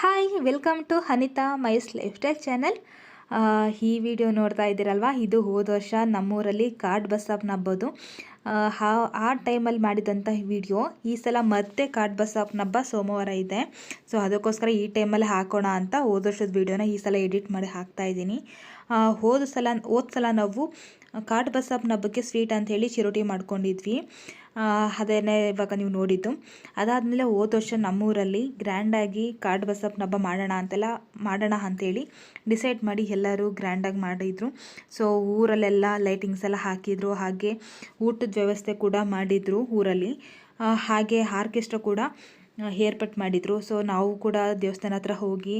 Hi welcome to ಹನಿತಾ ಮೈಸ್ lifestyle channel ಈ video ನೋಡ್ತಾ ಇದ್ದೀರಲ್ವ? ಇದು ಹೋದ ವರ್ಷ ನಮ್ಮೂರಲ್ಲಿ ಕಾಡ್ ಬಸ್ಸಾಪ್ನ ಹಬ್ಬದು. ಹಾ- ಆ ಟೈಮಲ್ಲಿ ಮಾಡಿದಂಥ ವಿಡಿಯೋ ಈ ಸಲ ಮತ್ತೆ ಕಾಡ್ ಬಸ್ಸಾಪ್ನ ಹಬ್ಬ ಸೋಮವಾರ ಇದೆ. ಸೊ ಅದಕ್ಕೋಸ್ಕರ ಈ ಟೈಮಲ್ಲಿ ಹಾಕೋಣ ಅಂತ ಹೋದ ವರ್ಷದ ವಿಡಿಯೋನ ಈ ಸಲ ಎಡಿಟ್ ಮಾಡಿ ಹಾಕ್ತಾ ಇದ್ದೀನಿ. ಹೋದ ಸಲ ಹೋದ ಸಲ ನಾವು ಕಾಡ್ ಬಸ್ಸಾಪ್ನ ಹಬ್ಬಕ್ಕೆ ಸ್ವೀಟ್ ಅಂತ ಹೇಳಿ ಚಿರೋಟಿ ಮಾಡ್ಕೊಂಡಿದ್ವಿ. ಅದನ್ನೇ ಇವಾಗ ನೀವು ನೋಡಿದ್ದು. ಅದಾದಮೇಲೆ ಹೋದ ವರ್ಷ ನಮ್ಮೂರಲ್ಲಿ ಗ್ರ್ಯಾಂಡಾಗಿ ಕಾಡು ಬಸಪ್ಪನ ಹಬ್ಬ ಮಾಡೋಣ ಅಂತೆಲ್ಲ ಮಾಡೋಣ ಅಂತೇಳಿ ಡಿಸೈಡ್ ಮಾಡಿ ಎಲ್ಲರೂ ಗ್ರ್ಯಾಂಡಾಗಿ ಮಾಡಿದರು. ಸೊ, ಊರಲ್ಲೆಲ್ಲ ಲೈಟಿಂಗ್ಸ್ ಎಲ್ಲ ಹಾಕಿದರು. ಹಾಗೆ ಊಟದ ವ್ಯವಸ್ಥೆ ಕೂಡ ಮಾಡಿದರು ಊರಲ್ಲಿ. ಹಾಗೆ ಆರ್ಕೆಸ್ಟ್ರಾ ಕೂಡ ಏರ್ಪಾಟ್ ಮಾಡಿದರು. ಸೊ, ನಾವು ಕೂಡ ದೇವಸ್ಥಾನ ಹತ್ರ ಹೋಗಿ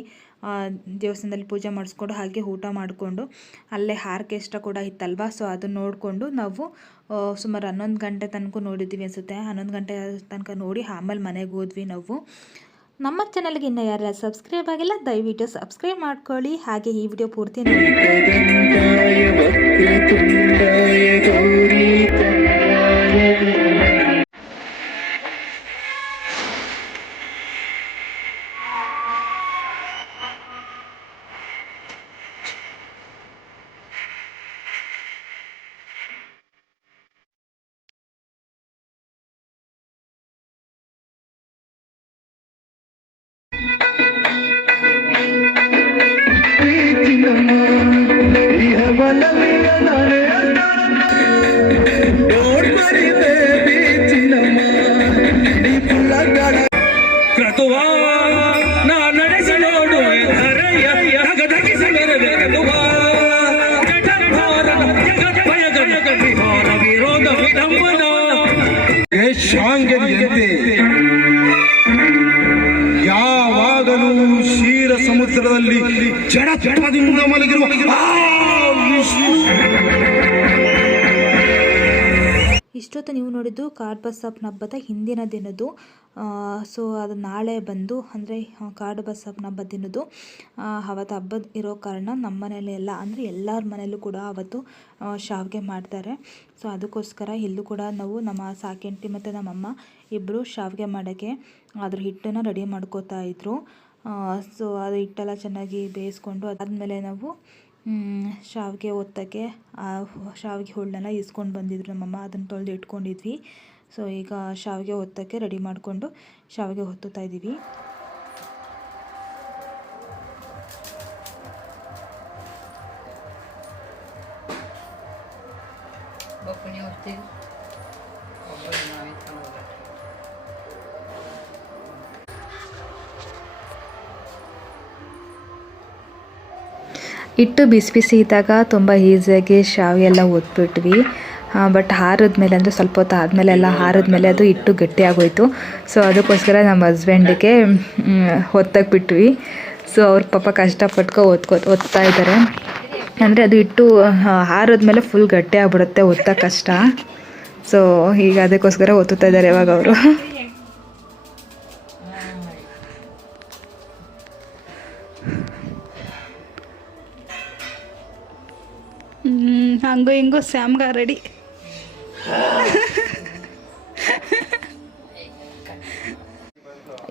ದೇವಸ್ಥಾನದಲ್ಲಿ ಪೂಜೆ ಮಾಡಿಸ್ಕೊಂಡು ಹಾಗೆ ಊಟ ಮಾಡಿಕೊಂಡು ಅಲ್ಲೇ ಆರ್ಕೆಸ್ಟ್ರಾ ಕೂಡ ಇತ್ತಲ್ವ? ಸೊ ಅದನ್ನ ನೋಡಿಕೊಂಡು ನಾವು ಸುಮಾರು ಹನ್ನೊಂದು ಗಂಟೆ ತನಕ ನೋಡಿದ್ವಿ ಅನಿಸುತ್ತೆ. ಹನ್ನೊಂದು ಗಂಟೆ ತನಕ ನೋಡಿ ಆಮೇಲೆ ಮನೆಗೆ ಹೋದ್ವಿ ನಾವು. ನಮ್ಮ ಚಾನಲ್ಗೆ ಇನ್ನೂ ಯಾರು ಸಬ್ಸ್ಕ್ರೈಬ್ ಆಗಿಲ್ಲ, ದಯವಿಟ್ಟು ಸಬ್ಸ್ಕ್ರೈಬ್ ಮಾಡ್ಕೊಳ್ಳಿ. ಹಾಗೆ ಈ ವಿಡಿಯೋ ಪೂರ್ತಿ ನೋಡಿ Thank you. ಸಮುದ್ರದಲ್ಲಿ ಜಡ ಜಡದಿಂದ ಮಲಗಿರುವ ಇಷ್ಟೊತ್ತು ನೀವು ನೋಡಿದ್ದು ಕಾಡ್ ಬಸ್ಸಪ್ಪನ ಹಬ್ಬದ ಹಿಂದಿನ ದಿನದ್ದು. ಸೊ, ಅದು ನಾಳೆ ಬಂದು, ಅಂದರೆ ಕಾಡು ಬಸ್ಸಪ್ಪನ ಹಬ್ಬ ದಿನದ್ದು. ಅವತ್ತು ಹಬ್ಬದ ಇರೋ ಕಾರಣ ನಮ್ಮ ಮನೇಲಿ ಎಲ್ಲ ಅಂದರೆ ಎಲ್ಲರ ಮನೇಲೂ ಕೂಡ ಅವತ್ತು ಶಾವಿಗೆ ಮಾಡ್ತಾರೆ. ಸೊ, ಅದಕ್ಕೋಸ್ಕರ ಇಲ್ಲೂ ಕೂಡ ನಾವು ನಮ್ಮ ಸಾಕೆಂಟಿ ಮತ್ತು ನಮ್ಮಮ್ಮ ಇಬ್ಬರು ಶಾವಿಗೆ ಮಾಡೋಕ್ಕೆ ಅದ್ರ ಹಿಟ್ಟನ್ನು ರೆಡಿ ಮಾಡ್ಕೋತಾ ಇದ್ರು. ಸೊ ಅದು ಹಿಟ್ಟೆಲ್ಲ ಚೆನ್ನಾಗಿ ಬೇಯಿಸ್ಕೊಂಡು ಅದಾದಮೇಲೆ ನಾವು ಶಾವಿಗೆ ಒತ್ತಕ್ಕೆ ಶಾವಿಗೆ ಹುಳನ್ನೆಲ್ಲ ಇಸ್ಕೊಂಡು ಬಂದಿದ್ರು ನಮ್ಮಮ್ಮ, ಅದನ್ನು ತೊಳೆದು ಇಟ್ಕೊಂಡಿದ್ವಿ. ಸೊ ಈಗ ಶಾವಿಗೆ ಒತ್ತಕ್ಕೆ ರೆಡಿ ಮಾಡಿಕೊಂಡು ಶಾವಿಗೆ ಹೊತ್ತುತ್ತಾ ಇದ್ದೀವಿ. ಬೊಕ್ಕಣಿ ಹೊತ್ತೀವಿ ಹಿಟ್ಟು ಬಿಸಿ ಬಿಸಿ ಇದ್ದಾಗ ತುಂಬ ಈಸಿಯಾಗಿ ಶಾವಿ ಎಲ್ಲ ಒತ್ಬಿಟ್ವಿ. ಬಟ್ ಹಾರಿದ್ಮೇಲೆ ಅಂದರೆ ಸ್ವಲ್ಪ ಹೊತ್ತು ಆದಮೇಲೆ ಎಲ್ಲ ಹಾರಿದ್ಮೇಲೆ ಅದು ಹಿಟ್ಟು ಗಟ್ಟಿಯಾಗೋಯಿತು ಸೊ ಅದಕ್ಕೋಸ್ಕರ ನಮ್ಮ ಹಸ್ಬೆಂಡಿಗೆ ಹೊತ್ತಕ್ಕೆ ಬಿಟ್ವಿ. ಸೊ ಅವ್ರ ಪಾಪ ಕಷ್ಟಪಟ್ಕೊ ಒತ್ಕೊ ಓದ್ತಾ ಇದ್ದಾರೆ ಅಂದರೆ ಅದು ಹಿಟ್ಟು ಹಾರಿದ್ಮೇಲೆ ಫುಲ್ ಗಟ್ಟಿ ಆಗ್ಬಿಡುತ್ತೆ ಓದ್ತಾ ಕಷ್ಟ. ಸೊ ಈಗ ಅದಕ್ಕೋಸ್ಕರ ಒತ್ತುತ್ತಾ ಇದ್ದಾರೆ ಇವಾಗ ಅವರು. ಹಂಗು ಹಿಂಗು ಸ್ಯಾಮ್ಗ ರೆಡಿ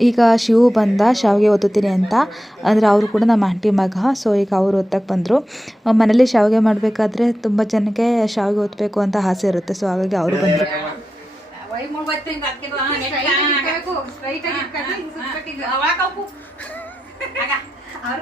ಈಗ ಶಿವು ಬಂದ ಶಾವಿಗೆ ಒತ್ತುತ್ತೀನಿ ಅಂತ. ಅಂದರೆ ಅವರು ಕೂಡ ನಮ್ಮ ಆಂಟಿ ಮಗ ಸೊ ಈಗ ಅವರು ಒತ್ತಕ್ಕೆ ಬಂದರು. ಮನೇಲಿ ಶಾವಿಗೆ ಮಾಡಬೇಕಾದ್ರೆ ತುಂಬ ಜನಕ್ಕೆ ಶಾವಿಗೆ ಒತ್ತಬೇಕು ಅಂತ ಆಸೆ ಇರುತ್ತೆ ಸೊ ಹಾಗಾಗಿ ಅವರು ಬಂದರು. ಅವ್ರ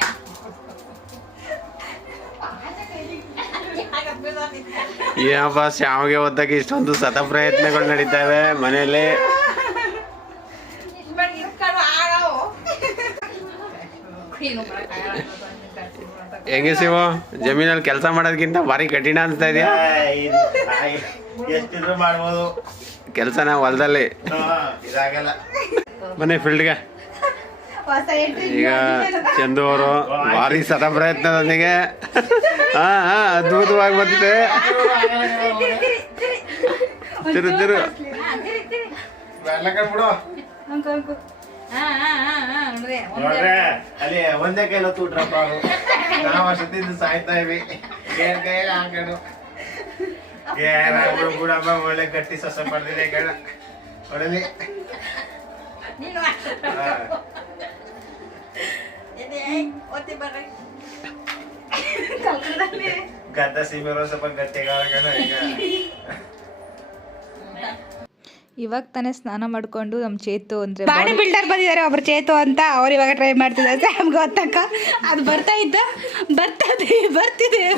ಏನಪ್ಪ ಶ್ಯಾಮಿಗೆ ಓದಕ್ಕೆ ಇಷ್ಟೊಂದು ಸತ ಪ್ರಯತ್ನಗಳು ನಡೀತಾವೆ ಮನೆಯಲ್ಲಿ. ಹೆಂಗೆ ಶಿವ? ಜಮೀನಲ್ಲಿ ಕೆಲಸ ಮಾಡೋದಕ್ಕಿಂತ ಭಾರಿ ಕಠಿಣ ಅನ್ಸ್ತಾ ಇದೆಯಾ? ಕೆಲಸ ಮಾಡ್ಬೋದು. ಕೆಲಸನ ಹೊಲದಲ್ಲಿ. ಬನ್ನಿ ಫೀಲ್ಡ್ಗೆ ಈಗ ಚಂದು ಅವರು ಭಾರಿ ಸತ ಪ್ರಯತ್ನದೊಂದಿಗೆ. ಹಾ ಹಾ ಅದ್ಭುತವಾಗಿ ಬಂದಿದೆ. ತಿರು ತಿರು. ಅಲ್ಲಿ ಒಂದೇ ಕೈಲ ತೂಟ್ರಪ್ಪ ಅವರು. ನಾವು ಅಷ್ಟೊತ್ತಿಂದ ಸಾಯ್ತಾ ಇವಿ ಏನ್ ಕೈಯಲ್ಲಿ ಹಾಕೊಂಡು ಬಿಡಮ್ಮ ಒಳ್ಳೆ ಗಟ್ಟಿ ಸೊಸೆ ಪಡೆದಿದೆ ಕೇಳ ಹೊಡಲಿ ನೀನು ಒತ್ತಿ ಬರ್ರಿ ಕಲ್ಕಡದಲ್ಲಿ ಗದ್ದ ಸೀಮೆ ಸ್ವಲ್ಪ ಗಟ್ಟಿಗಾವ ಕಣ ಈಗ ಇವಾಗ ತಾನೇ ಸ್ನಾನ ಮಾಡ್ಕೊಂಡು ನಮ್ಮ ಚೇತು ಅಂದ್ರೆ ಬಾಡಿ ಬಿಲ್ಡರ್ ಬಂದಿದ್ದಾರೆ ಒಬ್ರು ಚೇತು ಅಂತ ಅವ್ರು ಇವಾಗ ಟ್ರೈ ಮಾಡ್ತಿದ್ದಾರೆ. ನಮ್ಗೆ ಗೊತ್ತಕ್ಕ? ಅದು ಬರ್ತಾ ಇದ್ದ? ಬರ್ತದೆ ಬರ್ತಿದೆ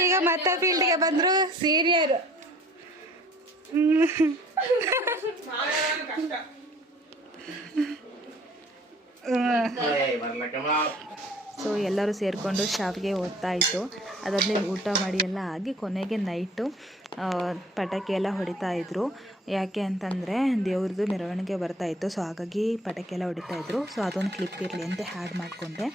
ಈಗ ಮತ್ತೆ ಫೀಲ್ಡ್ಗೆ ಬಂದರು ಸೀನಿಯರ್ ಸೊ ಎಲ್ಲರೂ ಸೇರಿಕೊಂಡು ಶಾಪ್ಗೆ ಓದ್ತಾ ಇತ್ತು ಊಟ ಮಾಡಿ ಎಲ್ಲ ಆಗಿ ಕೊನೆಗೆ ನೈಟು ಪಟಾಕಿ ಎಲ್ಲ ಹೊಡಿತಾ ಇದ್ರು. ಯಾಕೆ ಅಂತಂದರೆ ದೇವ್ರದ್ದು ಮೆರವಣಿಗೆ ಬರ್ತಾ ಇತ್ತು. ಸೊ ಹಾಗಾಗಿ ಪಟಾಕಿ ಎಲ್ಲ ಹೊಡಿತಾ ಇದ್ರು. ಸೊ ಅದೊಂದು ಕ್ಲಿಪ್ ಇರಲಿ ಅಂತ ಹ್ಯಾಡ್ ಮಾಡಿಕೊಂಡೆ.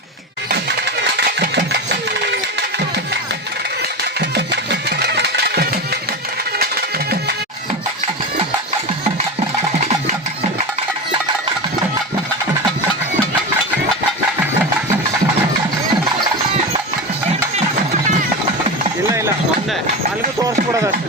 পড়া যাচ্ছে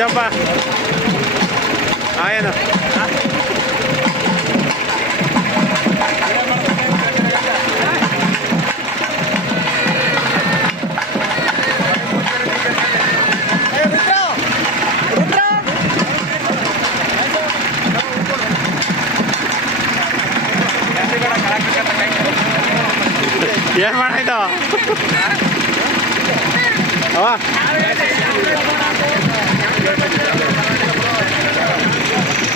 campa. Ah, bueno. Bien, hermanito. ¿Ah? Thank you.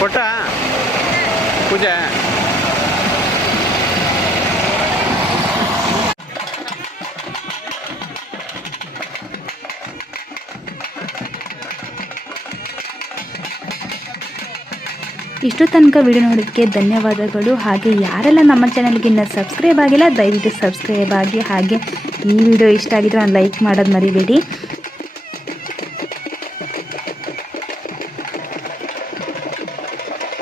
ಕೊಟ್ಟ? ಪೂಜೆ. ಇಷ್ಟು ತನಕ ವಿಡಿಯೋ ನೋಡೋದಕ್ಕೆ ಧನ್ಯವಾದಗಳು. ಹಾಗೆ ಯಾರೆಲ್ಲ ನಮ್ಮ ಚಾನಲ್ಗೆ ಇನ್ನೂ ಸಬ್ಸ್ಕ್ರೈಬ್ ಆಗಿಲ್ಲ, ದಯವಿಟ್ಟು ಸಬ್ಸ್ಕ್ರೈಬ್ ಆಗಿ. ಹಾಗೆ ಈ ವಿಡಿಯೋ ಇಷ್ಟ ಆಗಿದ್ರೆ ಲೈಕ್ ಮಾಡೋದು ಮರಿಬೇಡಿ.